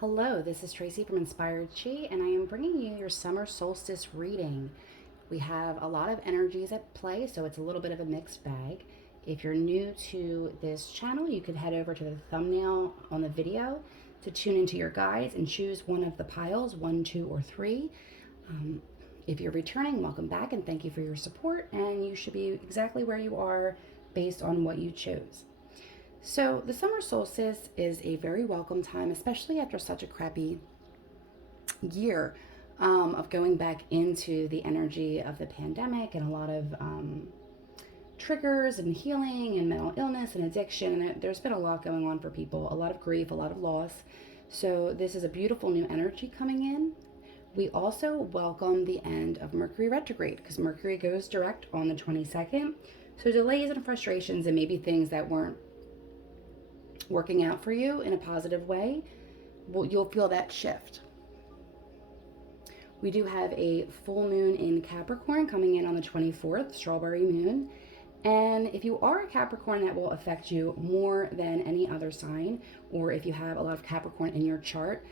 Hello, this is Tracy from Inspired Chi, and I am bringing you your summer solstice reading. We have a lot of energies at play, so it's a little bit of a mixed bag. If you're new to this channel, you could head over to the thumbnail on the video to tune into your guides and choose one of the piles, 1, 2, or 3. Um, if you're returning, welcome back and thank you for your support, and you should be exactly where you are based on what you chose. So, the summer solstice is a very welcome time, especially after such a crappy year of going back into the energy of the pandemic and a lot of triggers and healing and mental illness and addiction. And there's been a lot going on for people, a lot of grief, a lot of loss. So, this is a beautiful new energy coming in. We also welcome the end of Mercury retrograde because Mercury goes direct on the 22nd. So, delays and frustrations and maybe things that weren't working out for you in a positive way, you'll feel that shift. We do have a full moon in Capricorn coming in on the 24th, strawberry moon. And if you are a Capricorn, that will affect you more than any other sign, or if you have a lot of Capricorn in your chart.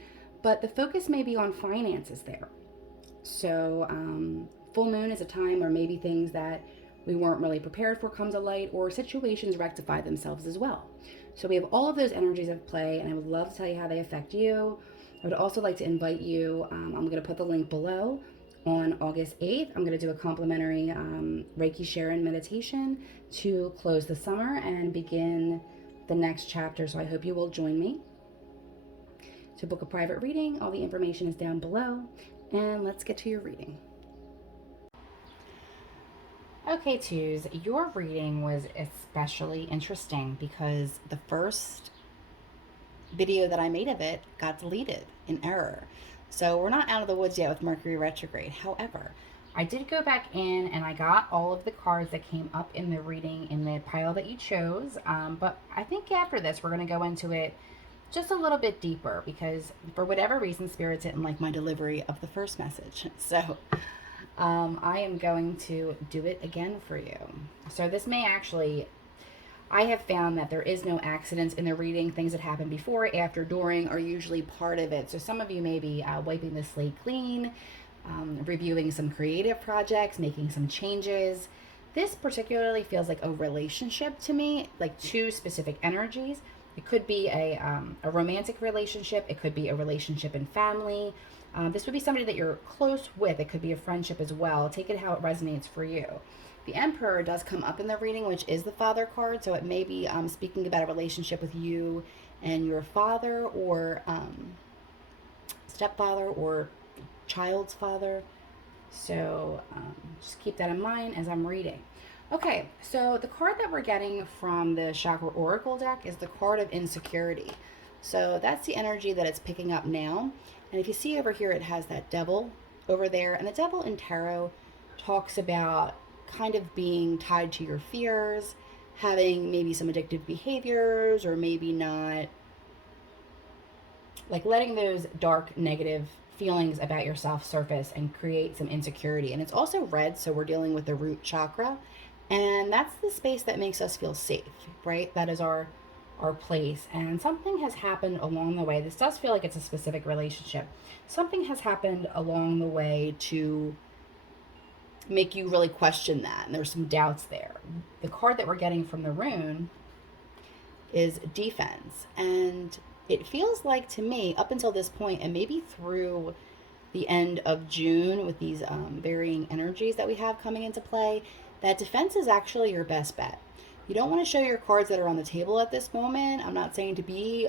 But the focus may be on finances there. So full moon is a time where maybe things that we weren't really prepared for come to light, or situations rectify themselves as well. So we have all of those energies at play, and I would love to tell you how they affect you. I would also like to invite you, I'm going to put the link below, on August 8th. I'm going to do a complimentary Reiki Sharon meditation to close the summer and begin the next chapter. So I hope you will join me. To book a private reading, all the information is down below. And let's get to your reading. Okay, twos, your reading was especially interesting because the first video that I made of it got deleted in error. So we're not out of the woods yet with Mercury retrograde. However, I did go back in and I got all of the cards that came up in the reading in the pile that you chose. But I think after this, we're going to go into it just a little bit deeper because for whatever reason, Spirit didn't like my delivery of the first message. So I am going to do it again for you. So this may actually, I have found that there is no accidents in the reading. Things that happen before, after, during are usually part of it. So some of you may be wiping the slate clean, reviewing some creative projects, making some changes. This particularly feels like a relationship to me, like two specific energies. It could be a romantic relationship. It could be a relationship in family. This would be somebody that you're close with. It could be a friendship as well. Take it how it resonates for you. The Emperor does come up in the reading, which is the father card. So it may be speaking about a relationship with you and your father, or stepfather, or child's father. So just keep that in mind as I'm reading. Okay, so the card that we're getting from the Chakra Oracle deck is the card of insecurity. So that's the energy that it's picking up now. And if you see over here, it has that devil over there. And the devil in tarot talks about kind of being tied to your fears, having maybe some addictive behaviors, or maybe not, like letting those dark, negative feelings about yourself surface and create some insecurity. And it's also red, so we're dealing with the root chakra. And that's the space that makes us feel safe, right? That is our place. And something has happened along the way. This does feel like it's a specific relationship. Something has happened along the way to make you really question that. And there's some doubts there. The card that we're getting from the rune is defense. And it feels like to me, up until this point, and maybe through the end of June with these varying energies that we have coming into play, that defense is actually your best bet. You don't want to show your cards that are on the table at this moment. I'm not saying to be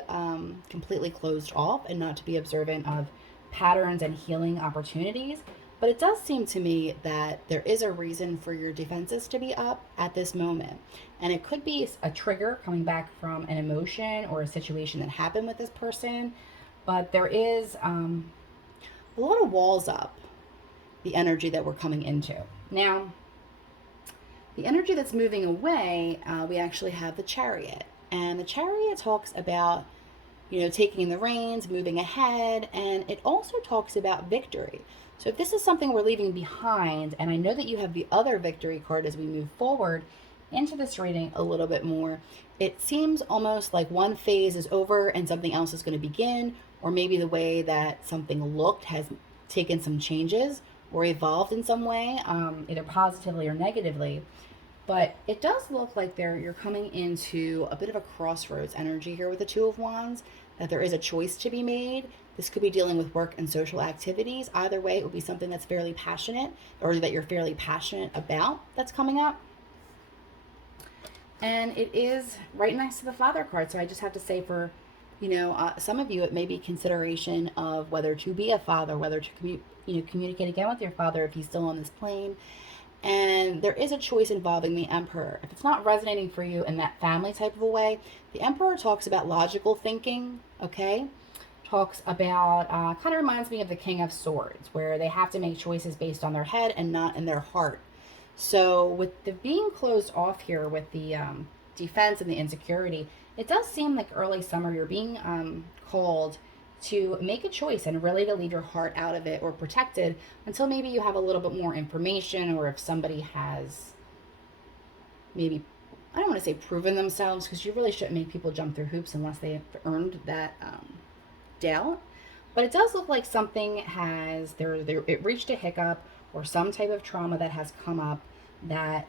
completely closed off and not to be observant of patterns and healing opportunities, but it does seem to me that there is a reason for your defenses to be up at this moment. And it could be a trigger coming back from an emotion or a situation that happened with this person, but there is a lot of walls up, the energy that we're coming into. Now, the energy that's moving away, we actually have the Chariot. And the Chariot talks about, taking the reins, moving ahead, and it also talks about victory. So if this is something we're leaving behind, and I know that you have the other victory card as we move forward, into this reading a little bit more, it seems almost like one phase is over and something else is going to begin, or maybe the way that something looked has taken some changes or evolved in some way, either positively or negatively. But it does look like you're coming into a bit of a crossroads energy here with the Two of Wands, that there is a choice to be made. This could be dealing with work and social activities. Either way, it would be something that's fairly passionate, or that you're fairly passionate about, that's coming up. And it is right next to the Father card. So I just have to say, for some of you, it may be consideration of whether to be a father, whether to communicate again with your father if he's still on this plane. And there is a choice involving the Emperor. If it's not resonating for you in that family type of a way, the Emperor talks about logical thinking, okay? Talks about, kind of reminds me of the King of Swords, where they have to make choices based on their head and not in their heart. So with the being closed off here with the defense and the insecurity, it does seem like early summer you're being called to make a choice and really to leave your heart out of it or protected until maybe you have a little bit more information, or if somebody has maybe, I don't want to say proven themselves, because you really shouldn't make people jump through hoops unless they have earned that doubt. But it does look like something has, it reached a hiccup or some type of trauma that has come up, that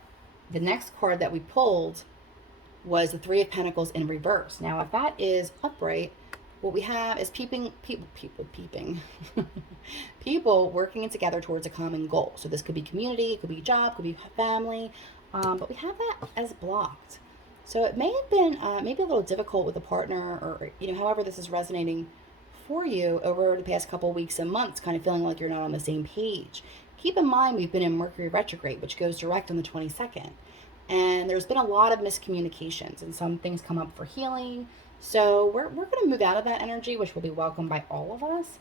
the next card that we pulled was the Three of Pentacles in reverse. Now, if that is upright, what we have is people working together towards a common goal. So this could be community, it could be job, could be family, but we have that as blocked. So it may have been maybe a little difficult with a partner, or however this is resonating for you over the past couple weeks and months, kind of feeling like you're not on the same page. Keep in mind, we've been in Mercury retrograde, which goes direct on the 22nd. And there's been a lot of miscommunications, and some things come up for healing. So we're going to move out of that energy, which will be welcomed by all of us.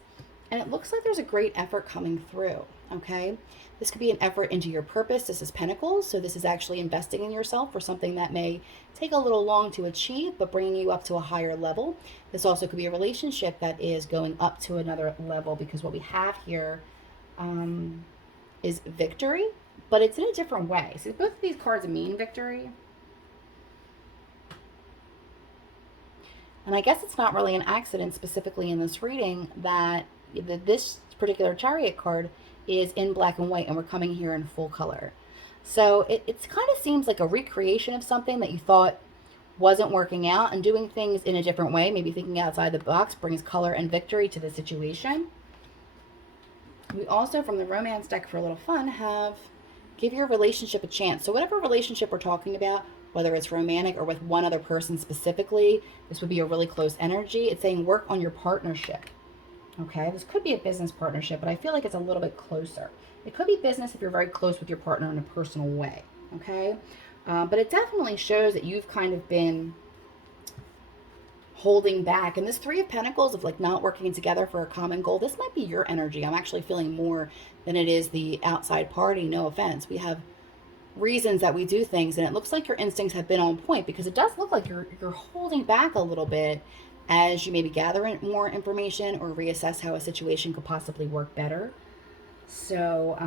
And it looks like there's a great effort coming through, okay? This could be an effort into your purpose. This is Pentacles, so this is actually investing in yourself for something that may take a little long to achieve, but bringing you up to a higher level. This also could be a relationship that is going up to another level, because what we have here is victory, but it's in a different way. So both of these cards mean victory. And I guess it's not really an accident, specifically in this reading, that this particular Chariot card is in black and white, and we're coming here in full color. So it kind of seems like a recreation of something that you thought wasn't working out, and doing things in a different way, maybe thinking outside the box, brings color and victory to the situation. We also, from the romance deck for a little fun, have give your relationship a chance. So whatever relationship we're talking about, whether it's romantic or with one other person specifically, this would be a really close energy. It's saying work on your partnership. Okay, this could be a business partnership, but I feel like it's a little bit closer. It could be business if you're very close with your partner in a personal way. Okay, but it definitely shows that you've kind of been holding back. And this Three of Pentacles of like not working together for a common goal, this might be your energy. I'm actually feeling more than it is the outside party. No offense. We have reasons that we do things, and it looks like your instincts have been on point, because it does look like you're holding back a little bit as you maybe gather more information or reassess how a situation could possibly work better. So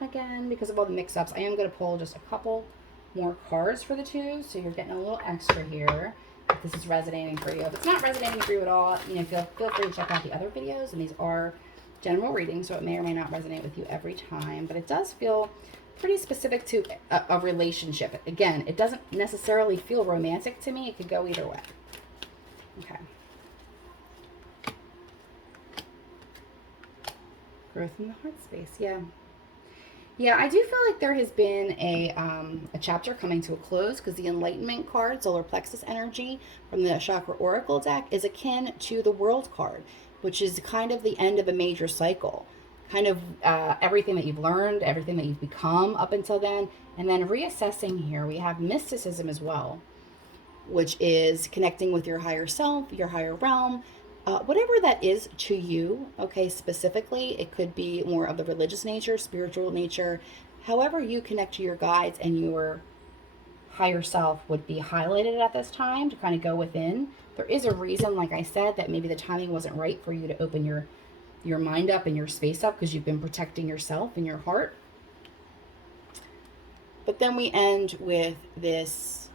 again, because of all the mix-ups, I am going to pull just a couple more cards for the twos, so you're getting a little extra here if this is resonating for you. If it's not resonating for you at all, feel free to check out the other videos, and these are general readings, so it may or may not resonate with you every time, but it does feel pretty specific to a relationship. Again, it doesn't necessarily feel romantic to me. It could go either way. Okay. Growth in the heart space. Yeah. Yeah, I do feel like there has been a chapter coming to a close, because the Enlightenment card, solar plexus energy from the Chakra Oracle deck, is akin to the World card, which is kind of the end of a major cycle. Kind of everything that you've learned, everything that you've become up until then, and then reassessing here. We have mysticism as well, which is connecting with your higher self, your higher realm, whatever that is to you, okay, specifically. It could be more of the religious nature, spiritual nature. However you connect to your guides and your higher self would be highlighted at this time to kind of go within. There is a reason, like I said, that maybe the timing wasn't right for you to open your mind up and your space up, because you've been protecting yourself and your heart. But then we end with this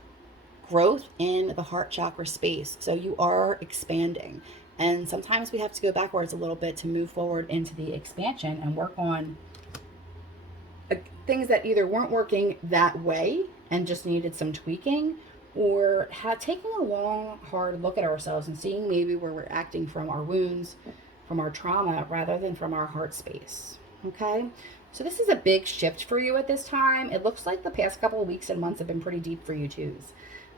growth in the heart chakra space. So you are expanding. And sometimes we have to go backwards a little bit to move forward into the expansion and work on things that either weren't working that way and just needed some tweaking, or taking a long, hard look at ourselves and seeing maybe where we're acting from our wounds, from our trauma, rather than from our heart space. Okay? So this is a big shift for you at this time. It looks like the past couple of weeks and months have been pretty deep for you too.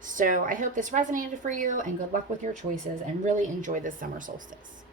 So I hope this resonated for you, and good luck with your choices, and really enjoy this summer solstice.